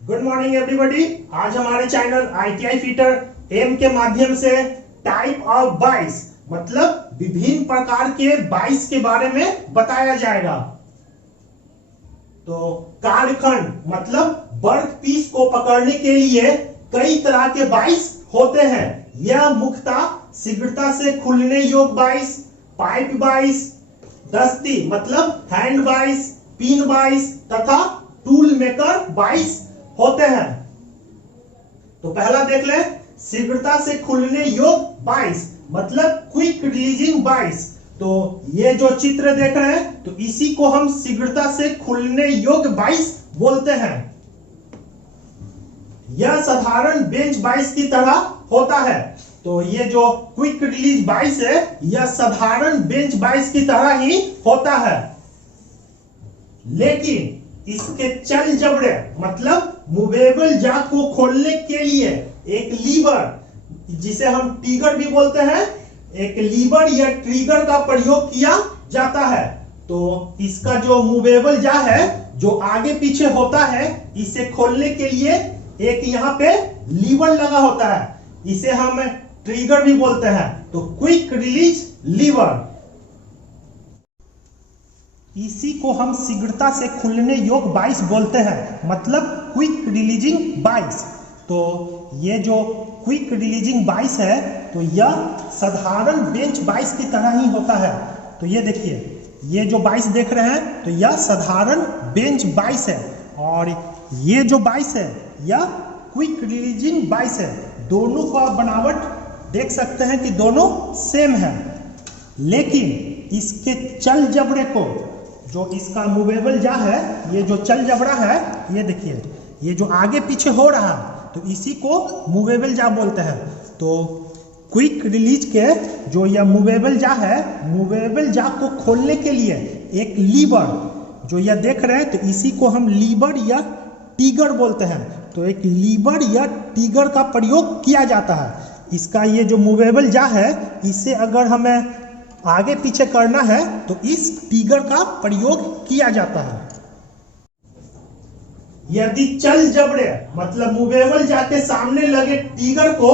Good morning everybody. आज हमारे channel ITI fitter M के माध्यम से टाइप ऑफ बाइस मतलब विभिन्न प्रकार के बाइस के बारे में बताया जाएगा। तो कालखंड मतलब वर्क पीस को पकड़ने के लिए कई तरह के बाइस होते हैं। यह मुख्यतः शीघ्रता से खुलने योग्य बाइस, पाइप बाइस, दस्ती मतलब हैंड बाइस, पिन बाइस तथा टूल मेकर बाइस होते हैं। तो पहला देख ले, शीघ्रता से खुलने योग्य बाइस मतलब क्विक रिलीजिंग बाइस। तो ये जो चित्र देख रहे हैं तो इसी को हम शीघ्रता से खुलने योग्य बाइस बोलते हैं। यह साधारण बेंच बाइस की तरह होता है। तो ये जो क्विक रिलीज बाइस है यह साधारण बेंच बाइस की तरह ही होता है, लेकिन इसके चल जबड़े मतलब मूवेबल जाक को खोलने के लिए एक लीवर, जिसे हम ट्रिगर भी बोलते हैं, एक लीवर या ट्रिगर का प्रयोग किया जाता है। तो इसका जो मूवेबल जा है जो आगे पीछे होता है, इसे खोलने के लिए एक यहाँ पे लीवर लगा होता है, इसे हम ट्रिगर भी बोलते हैं। तो क्विक रिलीज लीवर, इसी को हम शीघ्रता से खुलने योग्य बाइस बोलते हैं, मतलब क्विक रिलीजिंग बाइस। तो ये जो क्विक रिलीजिंग बाइस है तो यह साधारण बेंच बाइस की तरह ही होता है। तो ये देखिए, ये जो बाइस देख रहे हैं तो यह साधारण बेंच बाइस है, और ये जो बाइस है यह क्विक रिलीजिंग बाइस है। दोनों का बनावट देख सकते हैं कि दोनों सेम है, लेकिन इसके चल जबड़े को, जो इसका मूवेबल जा है, ये जो चल जबड़ा है, ये देखिए, ये जो आगे पीछे हो रहा है तो इसी को मूवेबल जा बोलते हैं। तो क्विक रिलीज के जो यह मूवेबल जा है, मूवेबल जा को खोलने के लिए एक लीवर, जो यह देख रहे हैं तो इसी को हम लीवर या ट्रिगर बोलते हैं। तो एक लीवर या ट्रिगर का प्रयोग किया जाता है। इसका ये जो मूवेबल जा है, इसे अगर हमें आगे पीछे करना है तो इस ट्रिगर का प्रयोग किया जाता है। यदि चल जबड़े मतलब मूवेबल जा के सामने लगे ट्रिगर को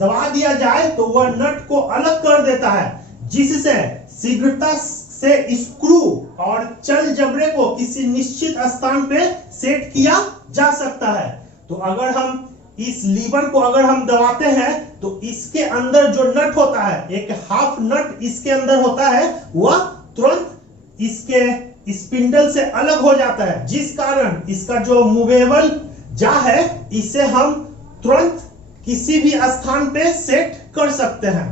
दबा दिया जाए तो वह नट को अलग कर देता है, जिससे शीघ्रता से स्क्रू और चल जबड़े को किसी निश्चित स्थान पे सेट किया जा सकता है। तो अगर हम इस लीवर को अगर हम दबाते हैं तो इसके अंदर जो नट होता है, एक हाफ नट इसके अंदर होता है, वह तुरंत इसके स्पिंडल से अलग हो जाता है, जिस कारण इसका जो मूवेबल जा है इसे हम तुरंत किसी भी स्थान पे सेट कर सकते हैं।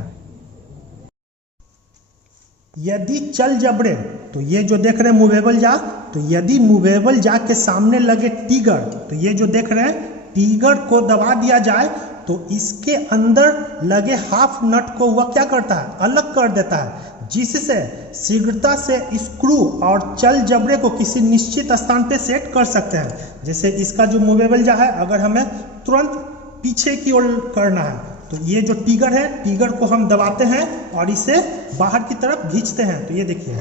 यदि चल जबड़े, तो ये जो देख रहे हैं मूवेबल जा, तो यदि मूवेबल जा के सामने लगे ट्रिगर, तो ये जो देख रहे हैं ट्रिगर को दबा दिया जाए तो इसके अंदर लगे हाफ नट को वह क्या करता है, अलग कर देता है, जिससे शीघ्रता से स्क्रू और चल जबड़े को किसी निश्चित स्थान पे सेट कर सकते हैं। जैसे इसका जो मूवेबल जा है, अगर हमें तुरंत पीछे की ओर करना है तो ये जो ट्रिगर है, ट्रिगर को हम दबाते हैं और इसे बाहर की तरफ खींचते हैं। तो ये देखिए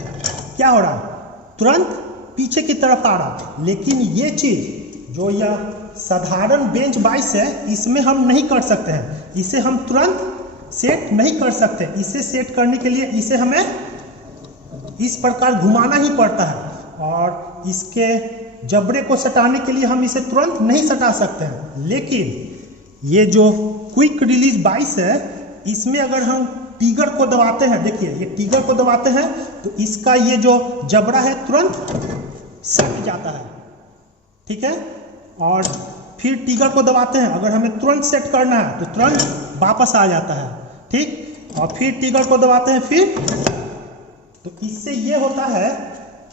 क्या हो रहा है, तुरंत पीछे की तरफ आ रहा है। लेकिन ये चीज जो यह साधारण बेंच बाइस है, इसमें हम नहीं कर सकते हैं, इसे हम तुरंत सेट नहीं कर सकते। इसे सेट करने के लिए इसे हमें इस प्रकार घुमाना ही पड़ता है, और इसके जबड़े को सटाने के लिए हम इसे तुरंत नहीं सटा सकते हैं। लेकिन ये जो क्विक रिलीज बाइस है, इसमें अगर हम ट्रिगर को दबाते हैं, देखिए ये ट्रिगर को दबाते हैं तो इसका ये जो जबड़ा है तुरंत सट जाता है, ठीक है। और फिर ट्रिगर को दबाते हैं, अगर हमें तुरंत सेट करना है तो तुरंत वापस आ जाता है, ठीक। और फिर ट्रिगर को दबाते हैं फिर, तो इससे ये होता है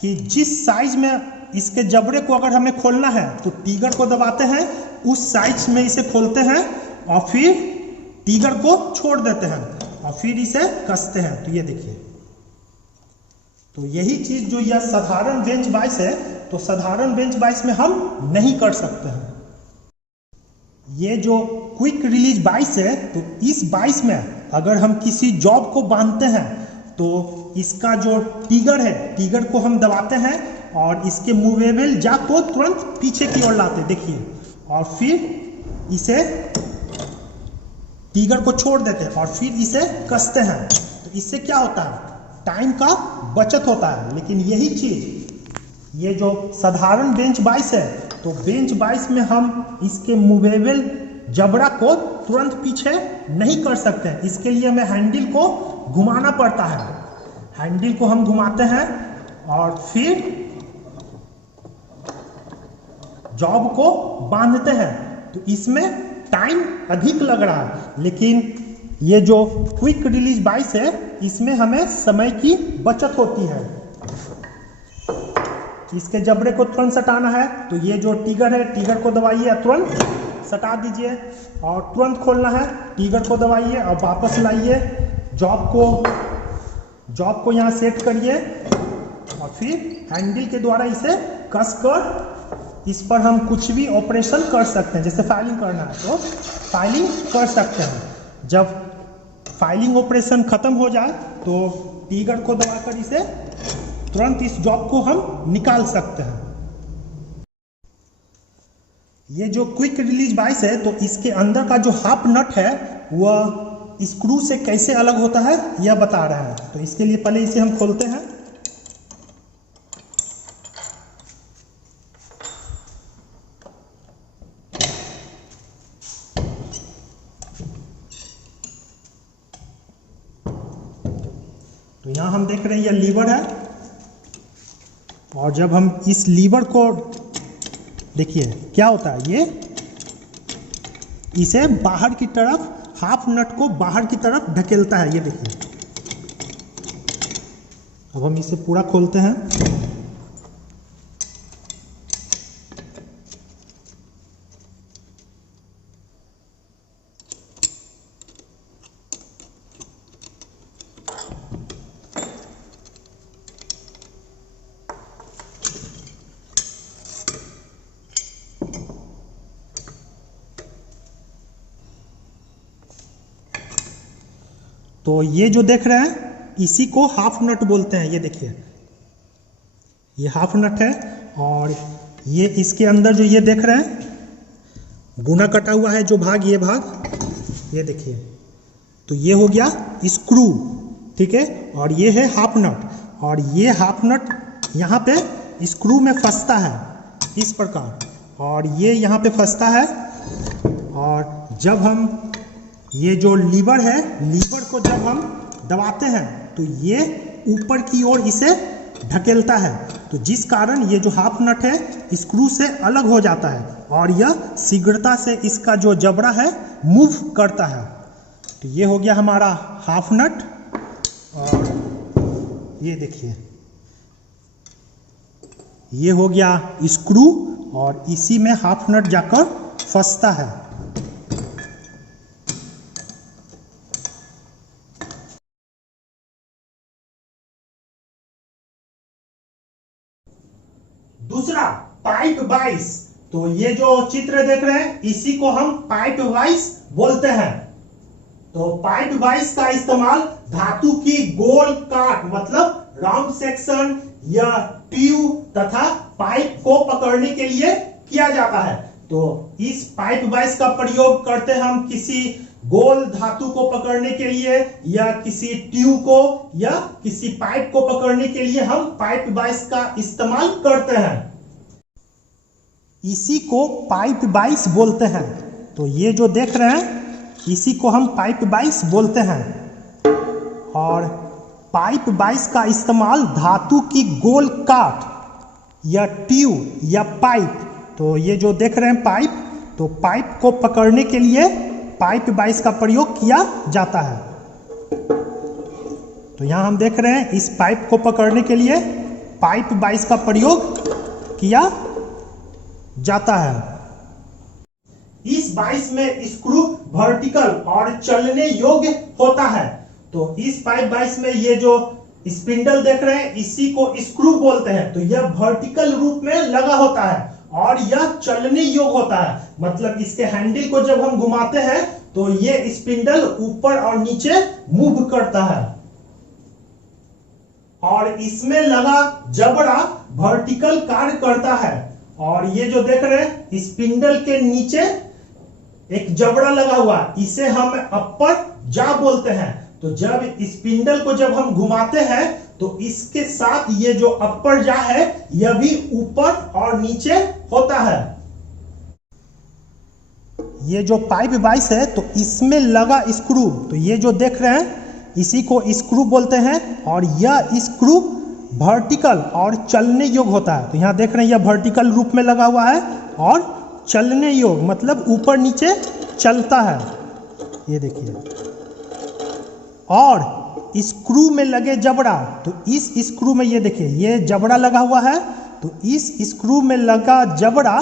कि जिस साइज में इसके जबड़े को अगर हमें खोलना है तो ट्रिगर को दबाते हैं, उस साइज में इसे खोलते हैं और फिर ट्रिगर को छोड़ देते हैं और फिर इसे कसते हैं। तो ये देखिए, तो यही चीज जो यह साधारण बेंच बाइस है, तो साधारण बेंच बाइस में हम नहीं कर सकते हैं। ये जो क्विक रिलीज बाइस है, तो इस बाइस में अगर हम किसी जॉब को बांधते हैं तो इसका जो ट्रिगर है, ट्रिगर को हम दबाते हैं और इसके मूवेबल जा को तुरंत पीछे की ओर लाते, देखिए, और फिर इसे टिगर को छोड़ देते हैं और फिर इसे कसते हैं। तो इससे क्या होता है, टाइम का बचत होता है। लेकिन यही चीज ये जो साधारण बेंच बाइस है, तो बेंच बाइस में हम इसके मूवेबल जबड़ा को तुरंत पीछे नहीं कर सकते हैं। इसके लिए हमें हैंडल को घुमाना पड़ता है। हैंडल को हम घुमाते हैं और फिर जॉब को बांधते हैं। तो इसमें टाइम अधिक लग रहा है, लेकिन ये जो क्विक रिलीज बाइस है इसमें हमें समय की बचत होती है। इसके जबड़े को तुरंत सटाना है तो ये जो टिगर है, टिगर को दबाइए, तुरंत सटा दीजिए और तुरंत खोलना है, टिगर को दबाइए और वापस लाइए। जॉब को यहाँ सेट करिए और फिर हैंडल के द्वारा इसे कसकर इस पर हम कुछ भी ऑपरेशन कर सकते हैं। जैसे फाइलिंग करना है तो फाइलिंग कर सकते हैं। जब फाइलिंग ऑपरेशन खत्म हो जाए तो टिगर को दबाकर इसे तुरंत इस जॉब को हम निकाल सकते हैं। ये जो क्विक रिलीज बाइस है तो इसके अंदर का जो हाफ नट है वह स्क्रू से कैसे अलग होता है यह बता रहा है। तो इसके लिए पहले इसे हम खोलते हैं। तो यहां हम देख रहे हैं यह लीवर है और जब हम इस लीवर को देखिए क्या होता है, ये इसे बाहर की तरफ, हाफ नट को बाहर की तरफ ढकेलता है। ये देखिए, अब हम इसे पूरा खोलते हैं। तो ये जो देख रहे हैं इसी को हाफ नट बोलते हैं। ये देखिए, ये हाफ नट है और ये इसके अंदर जो ये देख रहे हैं गुना कटा हुआ है जो भाग, ये भाग, ये देखिए, तो ये हो गया स्क्रू, ठीक है। और ये है हाफ नट और ये हाफ नट यहाँ पे स्क्रू में फंसता है इस प्रकार और ये यहाँ पे फंसता है। और जब हम ये जो लीवर है, लीवर को जब हम दबाते हैं तो ये ऊपर की ओर इसे ढकेलता है। तो जिस कारण ये जो हाफ नट है स्क्रू से अलग हो जाता है और यह शीघ्रता से इसका जो जबड़ा है मूव करता है। तो ये हो गया हमारा हाफ नट और ये देखिए ये हो गया स्क्रू और इसी में हाफ नट जाकर फंसता है। दूसरा पाइप वाइस। तो ये जो चित्र देख रहे हैं इसी को हम पाइप वाइस बोलते हैं। तो पाइप वाइस का इस्तेमाल धातु की गोल काट मतलब राउंड सेक्शन या ट्यूब तथा पाइप को पकड़ने के लिए किया जाता है। तो इस पाइप वाइस का प्रयोग करते हैं हम किसी गोल धातु को पकड़ने के लिए या किसी ट्यूब को या किसी पाइप को पकड़ने के लिए हम पाइप वाइस का इस्तेमाल करते हैं। इसी को पाइप वाइस बोलते हैं। तो ये जो देख रहे हैं इसी को हम पाइप वाइस बोलते हैं। और पाइप वाइस का इस्तेमाल धातु की गोल काट या ट्यूब या पाइप, तो ये जो देख रहे हैं पाइप, तो पाइप को पकड़ने के लिए पाइप वाइस का प्रयोग किया जाता है। तो यहां हम देख रहे हैं इस पाइप को पकड़ने के लिए पाइप वाइस का प्रयोग किया जाता है। इस वाइस में स्क्रू वर्टिकल और चलने योग्य होता है। तो इस पाइप वाइस में ये जो स्पिंडल देख रहे हैं इसी को स्क्रू बोलते हैं। तो यह वर्टिकल रूप में लगा होता है और यह चलने योग्य होता है। मतलब इसके हैंडल को जब हम घुमाते हैं तो ये स्पिंडल ऊपर और नीचे मूव करता है और इसमें लगा जबड़ा वर्टिकल कार्य करता है और ये जो देख रहे हैं स्पिंडल के नीचे एक जबड़ा लगा हुआ, इसे हम अपर जा बोलते हैं। तो जब स्पिंडल को जब हम घुमाते हैं तो इसके साथ ये जो अपर जा है यह भी ऊपर और नीचे होता है। ये जो पाइप वाइस है तो इसमें लगा स्क्रू, तो ये जो देख रहे हैं इसी को स्क्रू बोलते हैं। और यह स्क्रू वर्टिकल और चलने योग्य होता है। तो यहाँ देख रहे हैं यह वर्टिकल रूप में लगा हुआ है और चलने योग्य मतलब ऊपर नीचे चलता है, ये देखिए। और स्क्रू में लगे जबड़ा, तो इस स्क्रू में ये देखिए ये जबड़ा लगा हुआ है, तो इस स्क्रू में लगा जबड़ा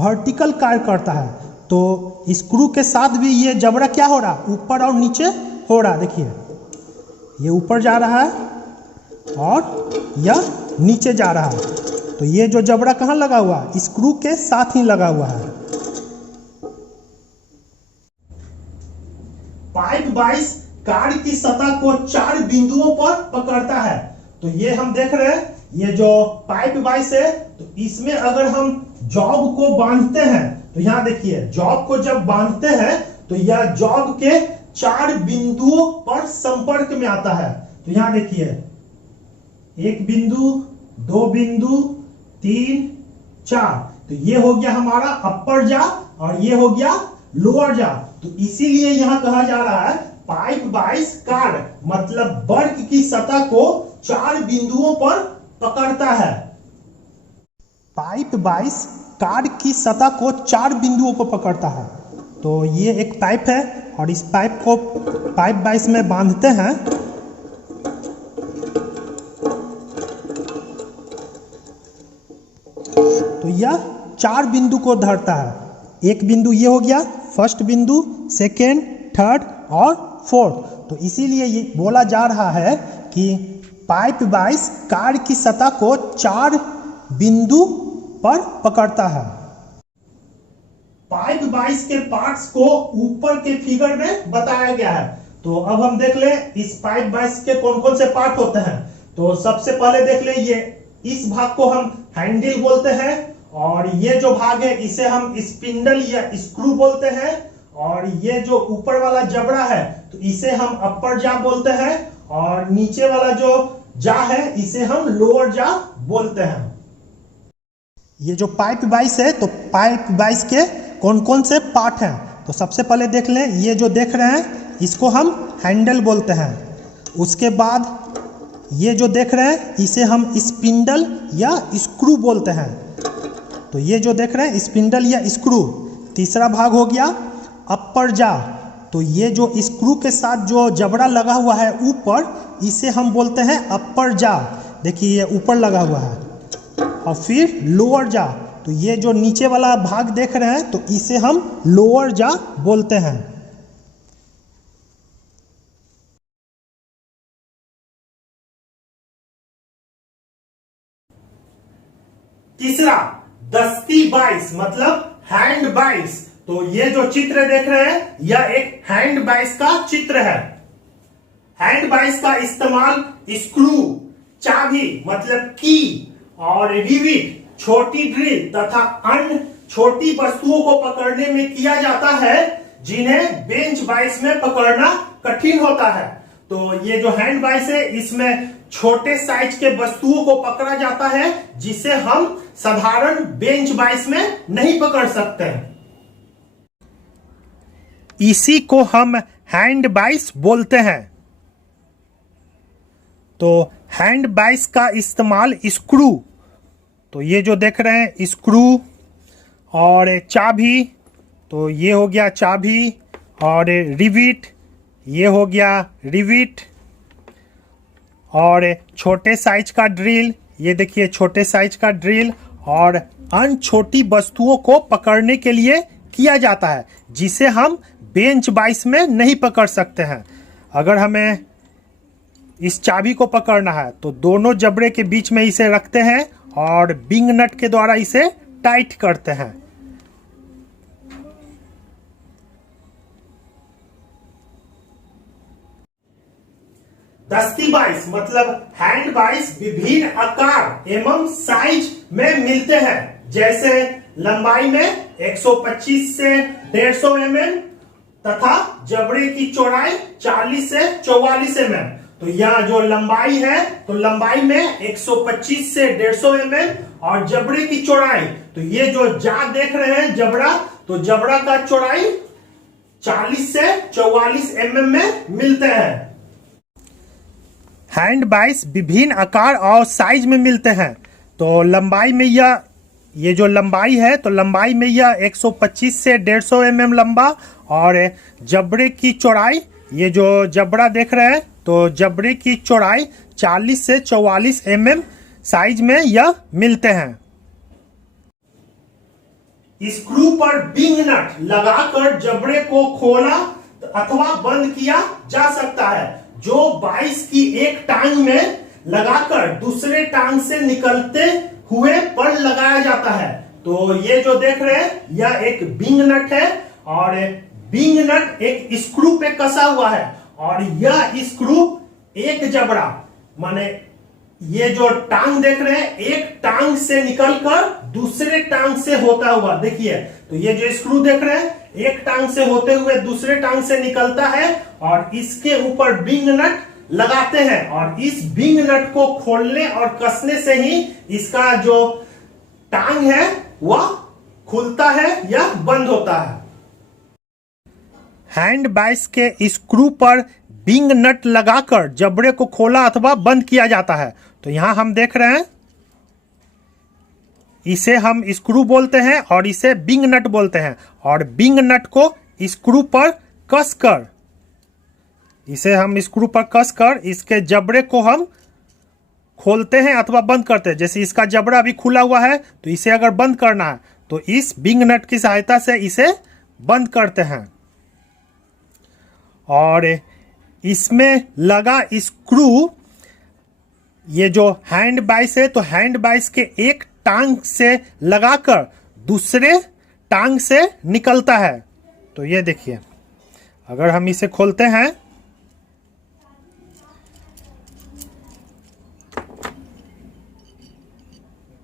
वर्टिकल कार्य करता है। तो स्क्रू के साथ भी ये जबड़ा क्या हो रहा, ऊपर और नीचे हो रहा। देखिए ये ऊपर जा रहा है और यह नीचे जा रहा है। तो ये जो जबड़ा कहाँ लगा हुआ है, स्क्रू के साथ ही लगा हुआ है। पाइप वाइस कार की सतह को 4 बिंदुओं पर पकड़ता है। तो ये हम देख रहे हैं ये जो पाइप वाइस है, तो इसमें अगर हम जॉब को बांधते हैं तो यहाँ देखिए जॉब को जब बांधते हैं तो यह जॉब के 4 बिंदुओं पर संपर्क में आता है। तो यहाँ देखिए 1 बिंदु, 2 बिंदु, 3, 4। तो ये हो गया हमारा अपर जा और ये हो गया लोअर जा। तो इसीलिए यहां कहा जा रहा है पाइप वाइस कार मतलब वर्क की सतह को 4 बिंदुओं पर पकड़ता है। पाइप वाइस कार की सतह को 4 बिंदुओं पर पकड़ता है। तो ये एक पाइप है और इस पाइप को पाइप वाइस में बांधते हैं। तो यह 4 बिंदु को धरता है। एक बिंदु ये हो गया फर्स्ट बिंदु, सेकेंड, थर्ड और फोर्थ। तो इसीलिए ये बोला जा रहा है कि पाइप वाइस कार की सतह को 4 बिंदु पर पकड़ता है। पाइप वाइस के पार्ट्स को ऊपर के फिगर में बताया गया है। तो अब हम देख ले इस पाइप वाइस के कौन कौन से पार्ट होते हैं। तो सबसे पहले देख ले ये इस भाग को हम हैंडल बोलते हैं और ये जो भाग है इसे हम स्पिंडल या स्क्रू बोलते हैं। और ये जो ऊपर वाला जबड़ा है तो इसे हम अपर जा बोलते हैं और नीचे वाला जो जा है इसे हम लोअर जा बोलते हैं। ये जो पाइप वाइस है तो पाइप वाइस के कौन कौन से पार्ट हैं। तो सबसे पहले देख लें ये जो देख रहे हैं इसको हम हैंडल बोलते हैं। उसके बाद ये जो देख रहे हैं इसे हम स्पिंडल या स्क्रू बोलते हैं। तो ये जो देख रहे हैं स्पिंडल या स्क्रू। तीसरा भाग हो गया अपर जा। तो ये जो स्क्रू के साथ जो जबड़ा लगा हुआ है ऊपर इसे हम बोलते हैं अपर जा। देखिए ये ऊपर लगा हुआ है। और फिर लोअर जा, तो ये जो नीचे वाला भाग देख रहे हैं तो इसे हम लोअर जा बोलते हैं। तीसरा दस्ती बाइस मतलब हैंड बाइस। तो ये जो चित्र देख रहे हैं यह एक हैंड बाइस का चित्र है। हैंड बाइस का इस्तेमाल स्क्रू, चाबी मतलब की और रिविट, छोटी ड्रिल तथा अन्य छोटी वस्तुओं को पकड़ने में किया जाता है जिन्हें बेंच बाइस में पकड़ना कठिन होता है। तो ये जो हैंड बाइस है इसमें छोटे साइज के वस्तुओं को पकड़ा जाता है जिसे हम साधारण बेंच बाइस में नहीं पकड़ सकते। इसी को हम हैंड बाइस बोलते हैं। तो हैंड बाइस का इस्तेमाल स्क्रू, तो ये जो देख रहे हैं स्क्रू और चाबी, तो ये हो गया चाबी और रिविट, ये हो गया रिविट और छोटे साइज का ड्रिल, ये देखिए छोटे साइज का ड्रिल और अन्य छोटी वस्तुओं को पकड़ने के लिए किया जाता है जिसे हम बेंच बाइस में नहीं पकड़ सकते हैं। अगर हमें इस चाबी को पकड़ना है तो दोनों जबड़े के बीच में इसे रखते हैं और बिंग नट के द्वारा इसे टाइट करते हैं। दस्ती बाइस मतलब हैंड बाइस विभिन्न आकार एवं साइज में मिलते हैं। जैसे लंबाई में 125 से 150 mm तथा जबड़े की चौड़ाई 40 से 44 mm। तो यह जो लंबाई है तो लंबाई में 125 से 150 mm और जबड़े की चौड़ाई, तो ये जो जा देख रहे हैं जबड़ा, तो जबड़ा का चौड़ाई 40 से 44 mm में मिलते हैं। हैंड बाइस विभिन्न आकार और साइज में मिलते हैं। तो लंबाई में ये जो लंबाई है तो लंबाई में यह 125 से 150 mm लंबा और जबड़े की चौड़ाई, ये जो जबड़ा देख रहे हैं तो जबड़े की चौड़ाई 40 से 44 mm साइज में यह मिलते हैं। स्क्रू पर बिंग नट लगाकर जबड़े को खोला अथवा बंद किया जा सकता है, जो बाइस की एक टांग में लगाकर दूसरे टांग से निकलते हुए पर लगाया जाता है। तो ये जो देख रहे हैं यह एक बिंग नट है और बिंग नट एक स्क्रू पे कसा हुआ है और यह स्क्रू एक जबड़ा माने ये जो टांग देख रहे हैं एक टांग से निकलकर दूसरे टांग से होता हुआ, देखिए तो ये जो स्क्रू देख रहे हैं एक टांग से होते हुए दूसरे टांग से निकलता है और इसके ऊपर बिंग नट लगाते हैं और इस बिंग नट को खोलने और कसने से ही इसका जो टांग है वह खुलता है या बंद होता है। हैंड बाइस के स्क्रू पर बिंग नट लगाकर जबड़े को खोला अथवा बंद किया जाता है। तो यहां हम देख रहे हैं इसे हम स्क्रू बोलते हैं और इसे बिंग नट बोलते हैं और बिंग नट को स्क्रू पर कसकर, इसे हम स्क्रू पर कसकर इसके जबड़े को हम खोलते हैं अथवा बंद करते हैं। जैसे इसका जबड़ा अभी खुला हुआ है तो इसे अगर बंद करना है तो इस बिंग नट की सहायता से इसे बंद करते हैं। और इसमें लगा स्क्रू, ये जो हैंड बाइस है तो हैंड बाइस के एक टांग से लगाकर दूसरे टांग से निकलता है। तो ये देखिए अगर हम इसे खोलते हैं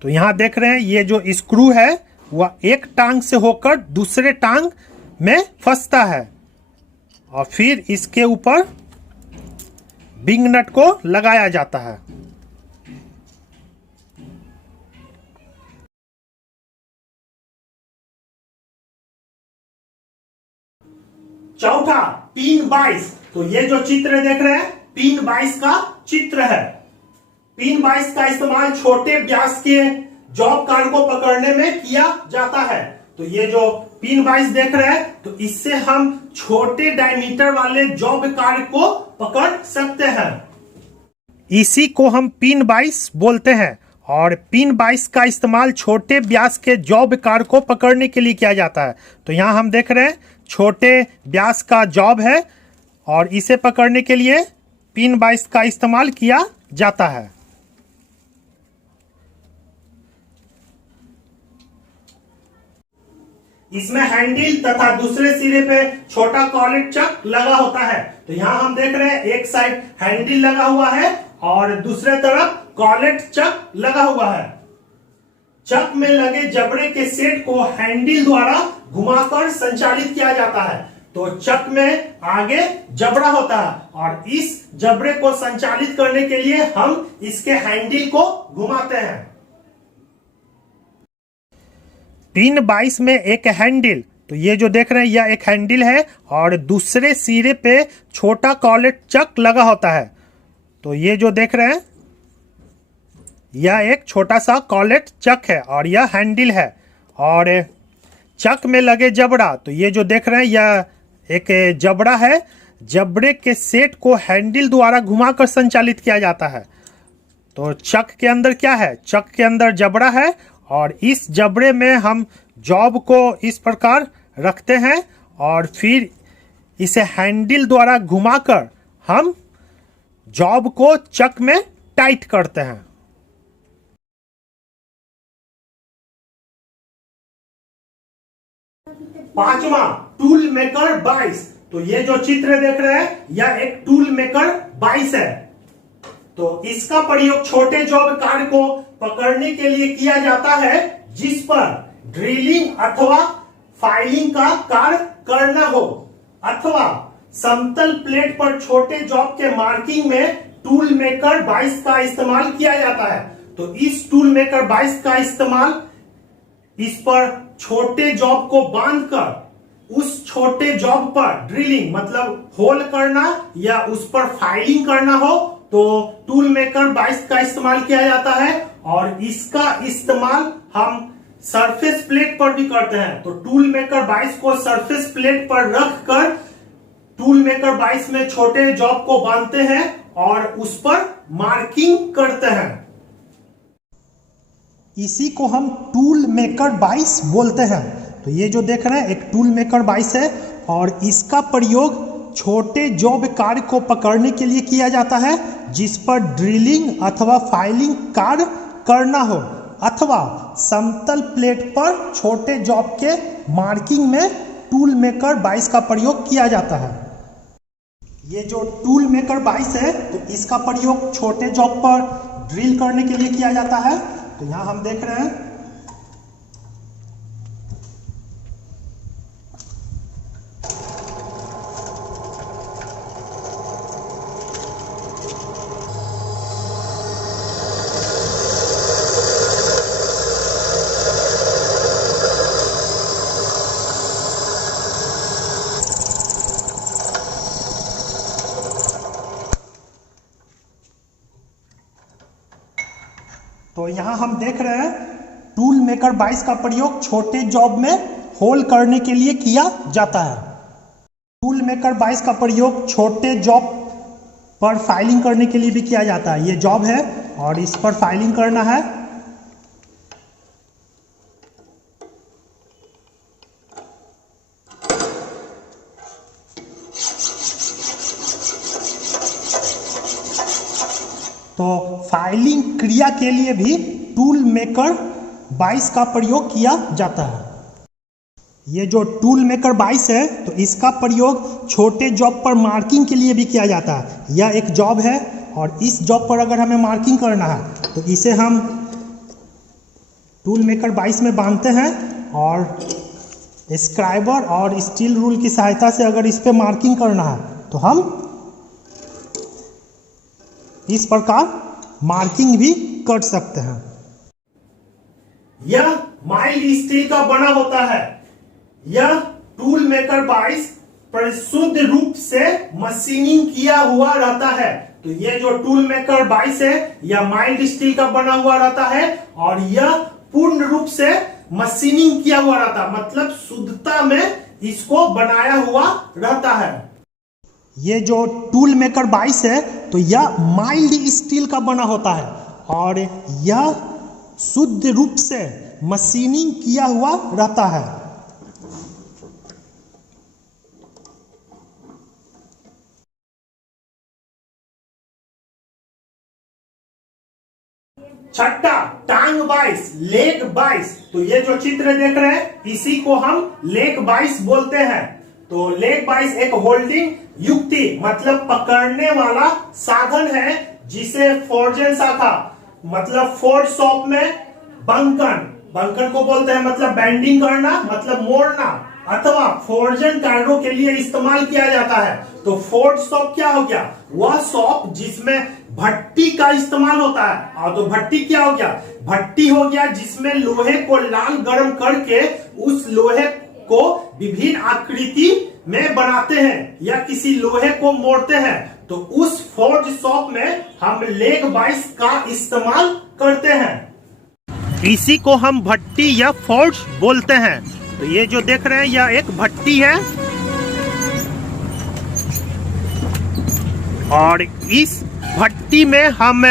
तो यहां देख रहे हैं ये जो स्क्रू है वह एक टांग से होकर दूसरे टांग में फंसता है और फिर इसके ऊपर बिंग नट को लगाया जाता है। चौथा पिन बाइस। तो ये जो चित्र देख रहे हैं पिन बाइस का चित्र है। पिन बाइस का इस्तेमाल छोटे व्यास के जॉब कार को पकड़ने में किया जाता है। तो ये जो पिन बाइस देख रहे हैं तो इससे हम छोटे डायमीटर वाले जॉब कार को पकड़ सकते हैं। इसी को हम पिन बाइस बोलते हैं और पिन बाइस का इस्तेमाल छोटे व्यास के जॉब कार को पकड़ने के लिए किया जाता है। तो यहाँ हम देख रहे हैं छोटे व्यास का जॉब है और इसे पकड़ने के लिए पिन बाइस का इस्तेमाल किया जाता है। इसमें हैंडल तथा दूसरे सिरे पे छोटा कॉलेट चक लगा होता है। तो यहाँ हम देख रहे हैं एक साइड हैंडल लगा हुआ है और दूसरे तरफ कॉलेट चक लगा हुआ है। चक में लगे जबड़े के सेट को हैंडल द्वारा घुमाकर संचालित किया जाता है। तो चक में आगे जबड़ा होता है और इस जबड़े को संचालित करने के लिए हम इसके हैंडल को घुमाते हैं। पिन बाइस में एक हैंडल, तो ये जो देख रहे हैं यह एक हैंडल है और दूसरे सिरे पे छोटा कॉलेट चक लगा होता है। तो ये जो देख रहे हैं यह एक छोटा सा कॉलेट चक है और यह हैंडल है। और चक में लगे जबड़ा, तो ये जो देख रहे हैं यह एक जबड़ा है। जबड़े के सेट को हैंडल द्वारा घुमाकर संचालित किया जाता है। तो चक के अंदर क्या है, चक के अंदर जबड़ा है और इस जबड़े में हम जॉब को इस प्रकार रखते हैं और फिर इसे हैंडल द्वारा घुमाकर हम जॉब को चक में टाइट करते हैं। पांचवा टूल मेकर बाइस। तो ये जो चित्र देख रहे हैं यह एक टूल मेकर बाइस है। तो इसका प्रयोग छोटे जॉब कार को पकड़ने के लिए किया जाता है जिस पर ड्रिलिंग अथवा फाइलिंग का कार्य करना हो, अथवा समतल प्लेट पर छोटे जॉब के मार्किंग में टूल मेकर 22 का इस्तेमाल किया जाता है। तो इस टूल मेकर 22 का इस्तेमाल इस पर छोटे जॉब को बांधकर उस छोटे जॉब पर ड्रिलिंग मतलब होल करना या उस पर फाइलिंग करना हो तो टूल मेकर 22 का इस्तेमाल किया जाता है। और इसका इस्तेमाल हम सरफेस प्लेट पर भी करते हैं। तो टूल मेकर 22 को सरफेस प्लेट पर रखकर टूल मेकर 22 में छोटे जॉब को बांधते हैं और उस पर मार्किंग करते हैं। इसी को हम टूल मेकर 22 बोलते हैं। तो ये जो देख रहे हैं एक टूल मेकर 22 है और इसका प्रयोग छोटे जॉब कार्य को पकड़ने के लिए किया जाता है जिस पर ड्रिलिंग अथवा फाइलिंग कार्य करना हो, अथवा समतल प्लेट पर छोटे जॉब के मार्किंग में टूल मेकर 22 का प्रयोग किया जाता है। ये जो टूल मेकर 22 है तो इसका प्रयोग छोटे जॉब पर ड्रिल करने के लिए किया जाता है। तो यहां हम देख रहे हैं तो यहाँ हम देख रहे हैं टूल मेकर 22 का प्रयोग छोटे जॉब में होल करने के लिए किया जाता है। टूल मेकर 22 का प्रयोग छोटे जॉब पर फाइलिंग करने के लिए भी किया जाता है। ये जॉब है और इस पर फाइलिंग करना है। तो फाइलिंग क्रिया के लिए भी टूल मेकर 22 का प्रयोग किया जाता है। ये जो टूल मेकर 22 है तो इसका प्रयोग छोटे जॉब पर मार्किंग के लिए भी किया जाता है। यह एक जॉब है और इस जॉब पर अगर हमें मार्किंग करना है तो इसे हम टूल मेकर 22 में बांधते हैं और स्क्राइबर और स्टील रूल की सहायता से अगर इस पे मार्किंग करना है तो हम इस प्रकार मार्किंग भी कर सकते हैं। यह माइल्ड स्टील का बना होता है। यह टूल मेकर 22 परिशुद्ध रूप से मशीनिंग किया हुआ रहता है। तो ये जो टूल मेकर 22 है यह माइल्ड स्टील का बना हुआ रहता है और यह पूर्ण रूप से मशीनिंग किया हुआ रहता है, मतलब शुद्धता में इसको बनाया हुआ रहता है। ये जो टूल मेकर 22 है तो यह माइल्ड स्टील का बना होता है और यह शुद्ध रूप से मशीनिंग किया हुआ रहता है। छठा टांग 22, लेग 22। तो ये जो चित्र देख रहे हैं इसी को हम लेग 22 बोलते हैं। तो लेग 22 एक होल्डिंग युक्ति मतलब पकड़ने वाला साधन है जिसे फोर्जन शाखा मतलब फोर्ज शॉप में बंकन को बोलते हैं, मतलब बेंडिंग करना मतलब मोड़ना, अथवा फोर्जन कार्यों के लिए इस्तेमाल किया जाता है। तो फोर्ज शॉप क्या हो गया? वह शॉप जिसमें भट्टी का इस्तेमाल होता है। और तो भट्टी क्या हो गया? भट्टी हो गया जिसमें लोहे को लाल गर्म करके उस लोहे को विभिन्न आकृति में बनाते हैं या किसी लोहे को मोड़ते हैं। तो उस फोर्ज शॉप में हम लेग 22 का इस्तेमाल करते हैं। इसी को हम भट्टी या फोर्ज बोलते हैं। तो ये जो देख रहे हैं यह एक भट्टी है और इस भट्टी में हम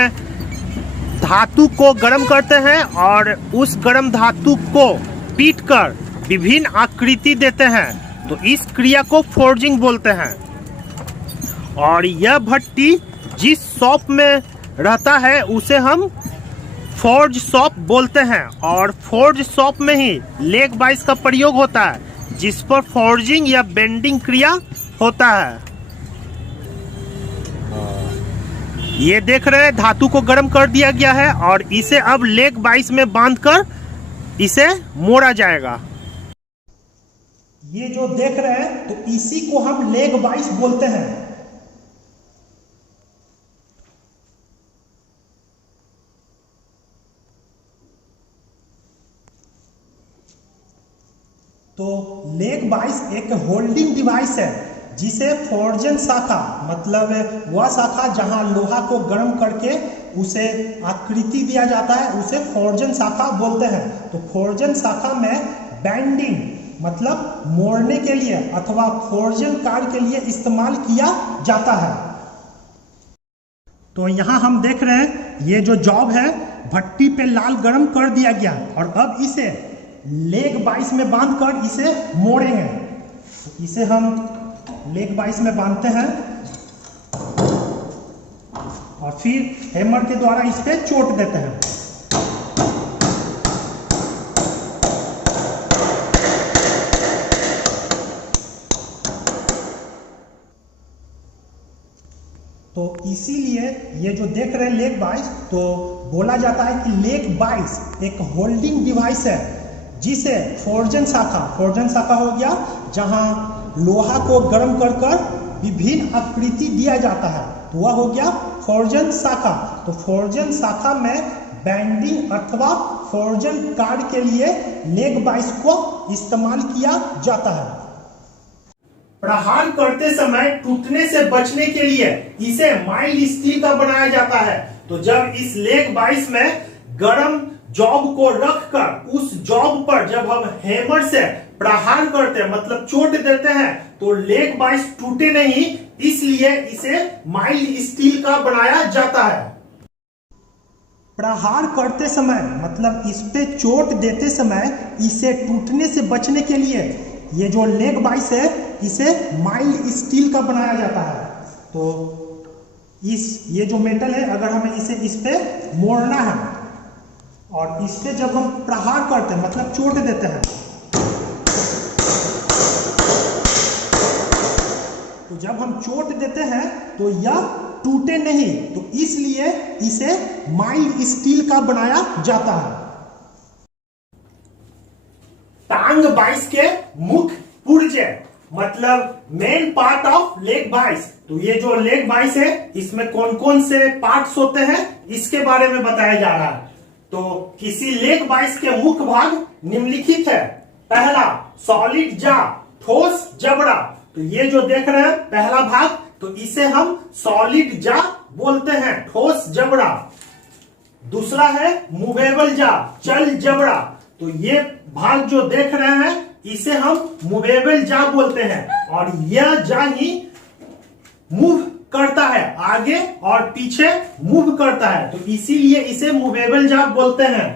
धातु को गर्म करते हैं और उस गर्म धातु को पीटकर विभिन्न आकृति देते हैं। तो इस क्रिया को फोर्जिंग बोलते हैं। और यह भट्टी जिस शॉप में रहता है उसे हम फोर्ज शॉप बोलते हैं और फोर्ज शॉप में ही लेग 22 का प्रयोग होता है जिस पर फोर्जिंग या बेंडिंग क्रिया होता है। ये देख रहे हैं धातु को गर्म कर दिया गया है और इसे अब लेग 22 में बांधकर इसे मोड़ा जाएगा। ये जो देख रहे हैं तो इसी को हम लेग वाइस बोलते हैं। तो लेग वाइस एक होल्डिंग डिवाइस है जिसे फोर्जन शाखा, मतलब वह शाखा जहां लोहा को गर्म करके उसे आकृति दिया जाता है, उसे फोर्जन शाखा बोलते हैं। तो फोर्जन शाखा में बैंडिंग मतलब मोड़ने के लिए अथवा फोर्जन कार्य के लिए इस्तेमाल किया जाता है। तो यहां हम देख रहे हैं ये जो जॉब है भट्टी पे लाल गरम कर दिया गया और अब इसे लेग वाइस में बांधकर इसे मोड़ेंगे। तो इसे हम लेग वाइस में बांधते हैं और फिर हैमर के द्वारा इस पे चोट देते हैं। तो इसीलिए ये जो देख रहे हैं लेग वाइस, तो बोला जाता है कि लेग वाइस एक होल्डिंग डिवाइस है जिसे फोर्जन शाखा हो गया जहां लोहा को गर्म कर कर विभिन्न आकृति दिया जाता है, तो वह हो गया फोर्जन शाखा। तो फोर्जन शाखा में बैंडिंग अथवा फोर्जन कार्य के लिए लेग वाइस को इस्तेमाल किया जाता है। प्रहार करते समय टूटने से बचने के लिए इसे माइल्ड स्टील का बनाया जाता है। तो जब इस लेग वाइस में गर्म जॉब को रखकर उस जॉब पर जब हम हैमर से प्रहार करते हैं मतलब चोट देते हैं तो लेग वाइस टूटे नहीं, इसलिए इसे माइल्ड स्टील का बनाया जाता है। प्रहार करते समय मतलब इस पे चोट देते समय इसे टूटने से बचने के लिए ये जो लेग वाइस है इसे माइल्ड स्टील का बनाया जाता है। तो ये जो मेटल है अगर हमें इसे इस पे मोड़ना है और इस पे जब हम प्रहार करते हैं मतलब चोट देते हैं तो जब हम चोट देते हैं तो यह टूटे नहीं, तो इसलिए इसे माइल्ड स्टील का बनाया जाता है। टांग वाइस के मुख्य पुर्जे मतलब main part of leg vice. तो ये जो लेग वाइस है इसमें कौन कौन से पार्ट्स होते हैं इसके बारे में बताया जा रहा है। तो किसी लेग वाइस के मुख्य भाग निम्नलिखित है। पहला सॉलिड जा, ठोस जबड़ा। तो ये जो देख रहे हैं पहला भाग, तो इसे हम सॉलिड जा बोलते हैं, ठोस जबड़ा। दूसरा है मूवेबल जा, चल जबड़ा। तो ये भाग जो देख रहे हैं इसे हम मूवेबल जा बोलते हैं और यह जा ही मूव करता है, आगे और पीछे मूव करता है, तो इसीलिए इसे मूवेबल जा बोलते हैं।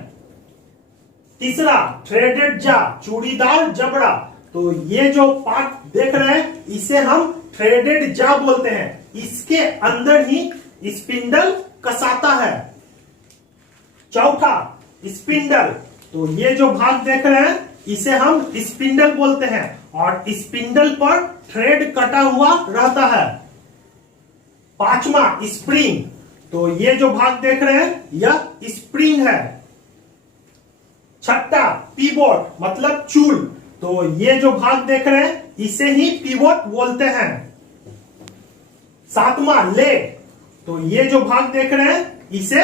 तीसरा थ्रेडेड जा, चूड़ीदार जबड़ा। तो ये जो पार्ट देख रहे हैं इसे हम थ्रेडेड जा बोलते हैं, इसके अंदर ही स्पिंडल कसाता है। चौथा स्पिंडल। तो ये जो भाग देख रहे हैं इसे हम स्पिंडल बोलते हैं और स्पिंडल पर थ्रेड कटा हुआ रहता है। पांचवा स्प्रिंग। तो ये जो भाग देख रहे हैं यह स्प्रिंग है। छठा पिवोट मतलब चूल। तो ये जो भाग देख रहे हैं इसे ही पिवोट बोलते हैं। सातवां लेग। तो ये जो भाग देख रहे हैं इसे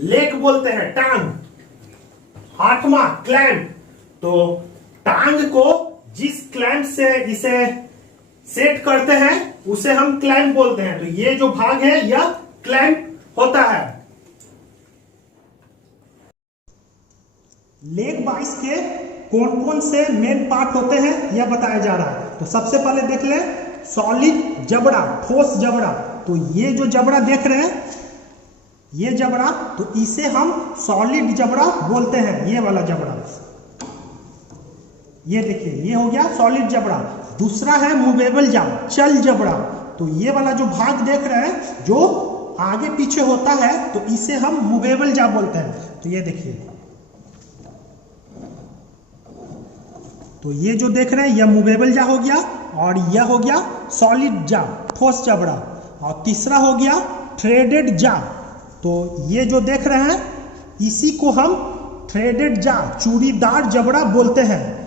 लेग बोलते हैं, टांग। आठवां क्लैंप। तो टांग को जिस क्लैंप से इसे सेट करते हैं उसे हम क्लैंप बोलते हैं। तो ये जो भाग है यह क्लैंप होता है। लेग वाइस के कौन कौन से मेन पार्ट होते हैं यह बताया जा रहा है। तो सबसे पहले देख ले सॉलिड जबड़ा, ठोस जबड़ा। तो ये जो जबड़ा देख रहे हैं ये जबड़ा, तो इसे हम सॉलिड जबड़ा बोलते हैं। ये वाला जबड़ा, ये देखिए ये हो गया सॉलिड जबड़ा। दूसरा है मूवेबल जा, चल जबड़ा। तो ये वाला जो भाग देख रहे हैं जो आगे पीछे होता है तो इसे हम मूवेबल जा बोलते हैं। तो ये देखिए, तो ये जो देख रहे हैं यह मूवेबल जा हो गया और यह हो गया सॉलिड जा, ठोस जबड़ा। और तीसरा हो गया थ्रेडेड जा। तो ये जो देख रहे हैं इसी को हम थ्रेडेड जा, चूड़ीदार जबड़ा बोलते हैं।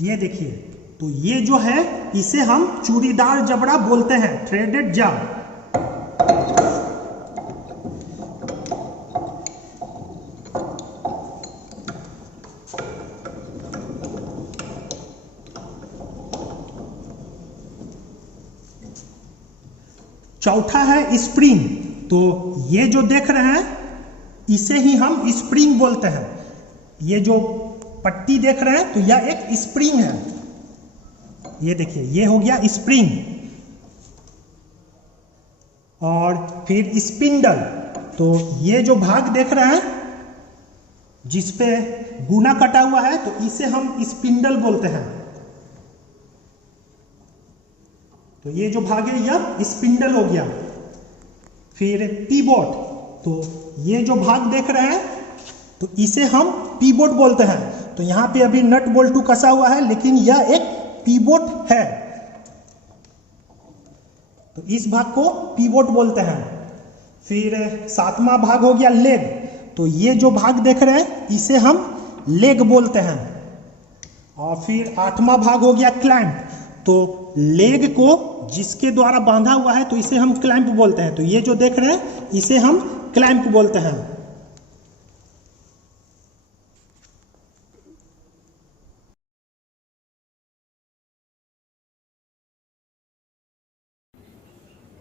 ये देखिए, तो ये जो है इसे हम चूड़ीदार जबड़ा बोलते हैं, थ्रेडेड जा। चौथा है स्प्रिंग। तो ये जो देख रहे हैं इसे ही हम स्प्रिंग बोलते हैं। ये जो पट्टी देख रहे हैं तो यह एक स्प्रिंग है। ये देखिए, ये हो गया स्प्रिंग। और फिर स्पिंडल, तो ये जो भाग देख रहे हैं जिसपे गुना कटा हुआ है तो इसे हम स्पिंडल बोलते हैं। तो ये जो भाग है यह स्पिंडल हो गया। फिर पीवोट, तो ये जो भाग देख रहे हैं तो इसे हम पीवोट बोलते हैं। तो यहाँ पे अभी नट बोल्टू कसा हुआ है लेकिन यह एक पीवोट है, तो इस भाग को पीवोट बोलते हैं। फिर सातवां भाग हो गया लेग। तो ये जो भाग देख रहे हैं इसे हम लेग बोलते हैं। और फिर आठवां भाग हो गया क्लैंप। तो लेग को जिसके द्वारा बांधा हुआ है तो इसे हम क्लैंप बोलते हैं। तो ये जो देख रहे हैं इसे हम क्लैंप बोलते हैं।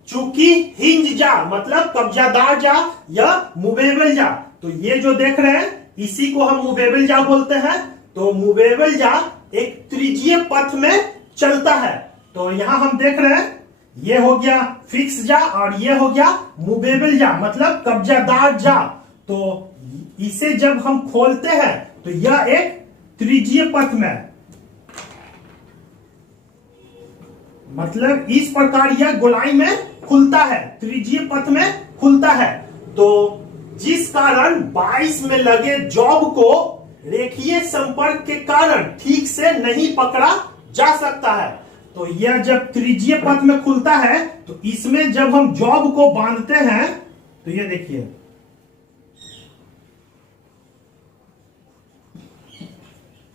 चूंकि हिंज जा मतलब कब्जादार जा या मूवेबल जा, तो ये जो देख रहे हैं इसी को हम मूवेबल जा बोलते हैं। तो मूवेबल जा एक त्रिज्यीय पथ में चलता है। तो यहां हम देख रहे हैं ये हो गया फिक्स जा और ये हो गया मूवेबल जा मतलब कब्जादार जा। तो इसे जब हम खोलते हैं तो यह एक त्रिज्यीय पथ में, मतलब इस प्रकार यह गोलाई में खुलता है, त्रिज्यीय पथ में खुलता है। तो जिस कारण 22 में लगे जॉब को रेखीय संपर्क के कारण ठीक से नहीं पकड़ा जा सकता है। तो यह जब त्रिज्यीय पथ में खुलता है तो इसमें जब हम जॉब को बांधते हैं तो ये देखिए,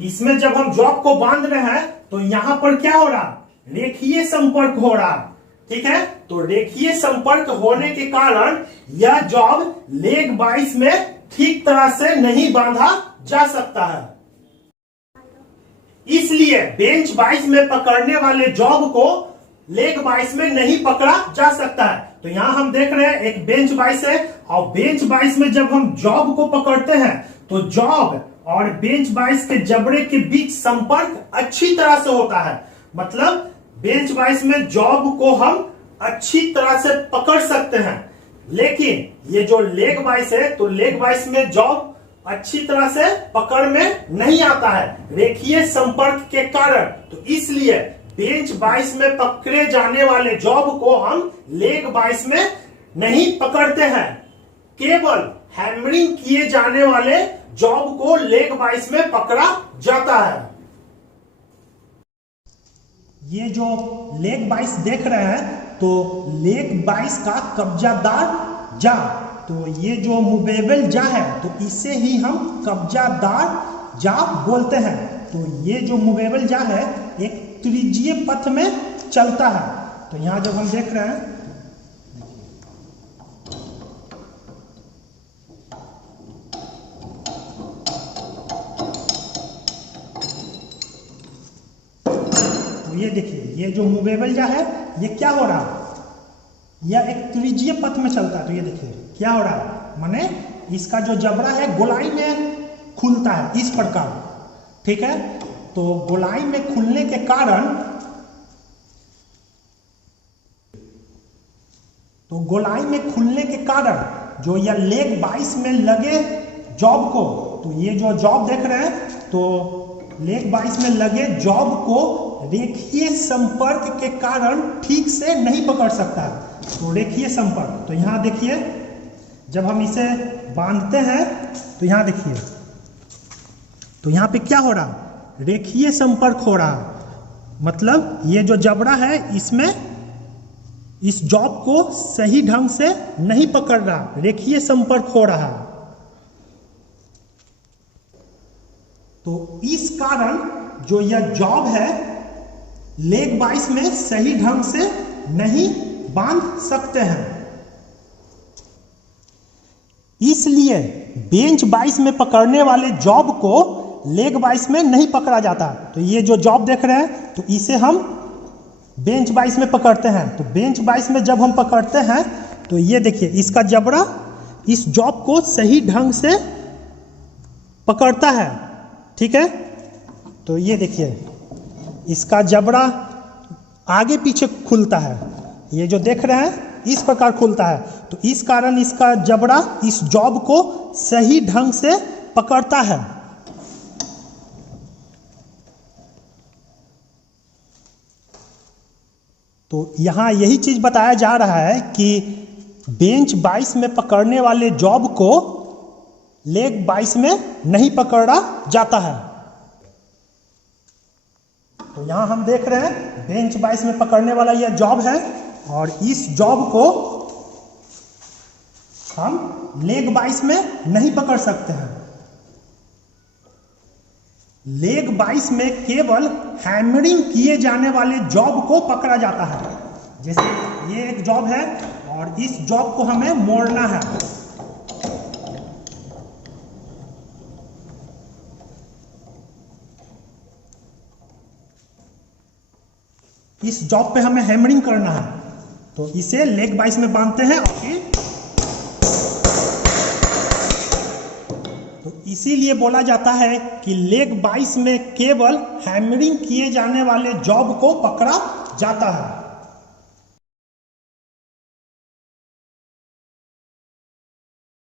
इसमें जब हम जॉब को बांध रहे हैं तो यहां पर क्या हो रहा, रेखीय संपर्क हो रहा। ठीक है, तो रेखीय संपर्क होने के कारण यह जॉब लेग 22 में ठीक तरह से नहीं बांधा जा सकता है। इसलिए बेंच 22 में पकड़ने वाले जॉब को लेग 22 में नहीं पकड़ा जा सकता है। तो यहां हम देख रहे हैं एक बेंच 22 है और बेंच 22 में जब हम जॉब को पकड़ते हैं तो जॉब और बेंच 22 के जबड़े के बीच संपर्क अच्छी तरह से होता है। मतलब बेंच 22 में जॉब को हम अच्छी तरह से पकड़ सकते हैं। लेकिन ये जो लेग 22 है तो लेग 22 में जॉब अच्छी तरह से पकड़ में नहीं आता है रेखीय संपर्क के कारण। तो इसलिए बेंच 22 में पकड़े जाने वाले जॉब को हम लेग 22 में नहीं पकड़ते हैं। केवल हैमरिंग किए जाने वाले जॉब को लेग 22 में पकड़ा जाता है। ये जो लेग 22 देख रहे हैं तो लेग 22 का कब्जादार जा, तो ये जो मूवेबल जा है तो इसे ही हम कब्जादार जा बोलते हैं। तो ये जो मूवेबल जा है एक त्रिज्यीय पथ में चलता है। तो यहां जब हम देख रहे हैं तो ये देखिए, ये जो मूवेबल जा है ये क्या हो रहा, यह एक त्रिज्यीय पथ में चलता है। तो ये देखिए क्या हो रहा है, माने इसका जो जबड़ा है गोलाई में खुलता है इस प्रकार। ठीक है, तो गोलाई में खुलने के कारण जो यह लेग 22 में लगे जॉब को, तो ये जो जॉब देख रहे हैं तो लेग 22 में लगे जॉब को रेखीय संपर्क के कारण ठीक से नहीं पकड़ सकता है। तो रेखीय संपर्क, तो यहां देखिए जब हम इसे बांधते हैं तो यहां देखिए, तो यहां पे क्या हो रहा, रेखीय संपर्क हो रहा। मतलब ये जो जबड़ा है इसमें इस जॉब को सही ढंग से नहीं पकड़ रहा, रेखीय संपर्क हो रहा है। तो इस कारण जो यह जॉब है लेग वाइस में सही ढंग से नहीं बांध सकते हैं। इसलिए बेंच वाइस में पकड़ने वाले जॉब को लेग वाइस में नहीं पकड़ा जाता। तो ये जो जॉब देख रहे हैं तो इसे हम बेंच वाइस में पकड़ते हैं। तो बेंच वाइस में जब हम पकड़ते हैं तो ये देखिए इसका जबड़ा इस जॉब को सही ढंग से पकड़ता है, ठीक है। तो ये देखिए इसका जबड़ा आगे पीछे खुलता है, ये जो देख रहे हैं इस प्रकार खुलता है। तो इस कारण इसका जबड़ा इस जॉब को सही ढंग से पकड़ता है। तो यहां यही चीज बताया जा रहा है कि बेंच वाइस में पकड़ने वाले जॉब को लेग वाइस में नहीं पकड़ा जाता है। तो यहां हम देख रहे हैं बेंच वाइस में पकड़ने वाला यह जॉब है और इस जॉब को हम लेग वाइस में नहीं पकड़ सकते हैं। लेग वाइस में केवल हैमरिंग किए जाने वाले जॉब को पकड़ा जाता है। जैसे ये एक जॉब है और इस जॉब को हमें मोड़ना है। इस जॉब पे हमें हैमरिंग करना है, तो इसे लेग वाइस में बांधते हैं और फिर तो इसीलिए बोला जाता है कि लेग वाइस में केवल हैमरिंग किए जाने वाले जॉब को पकड़ा जाता है।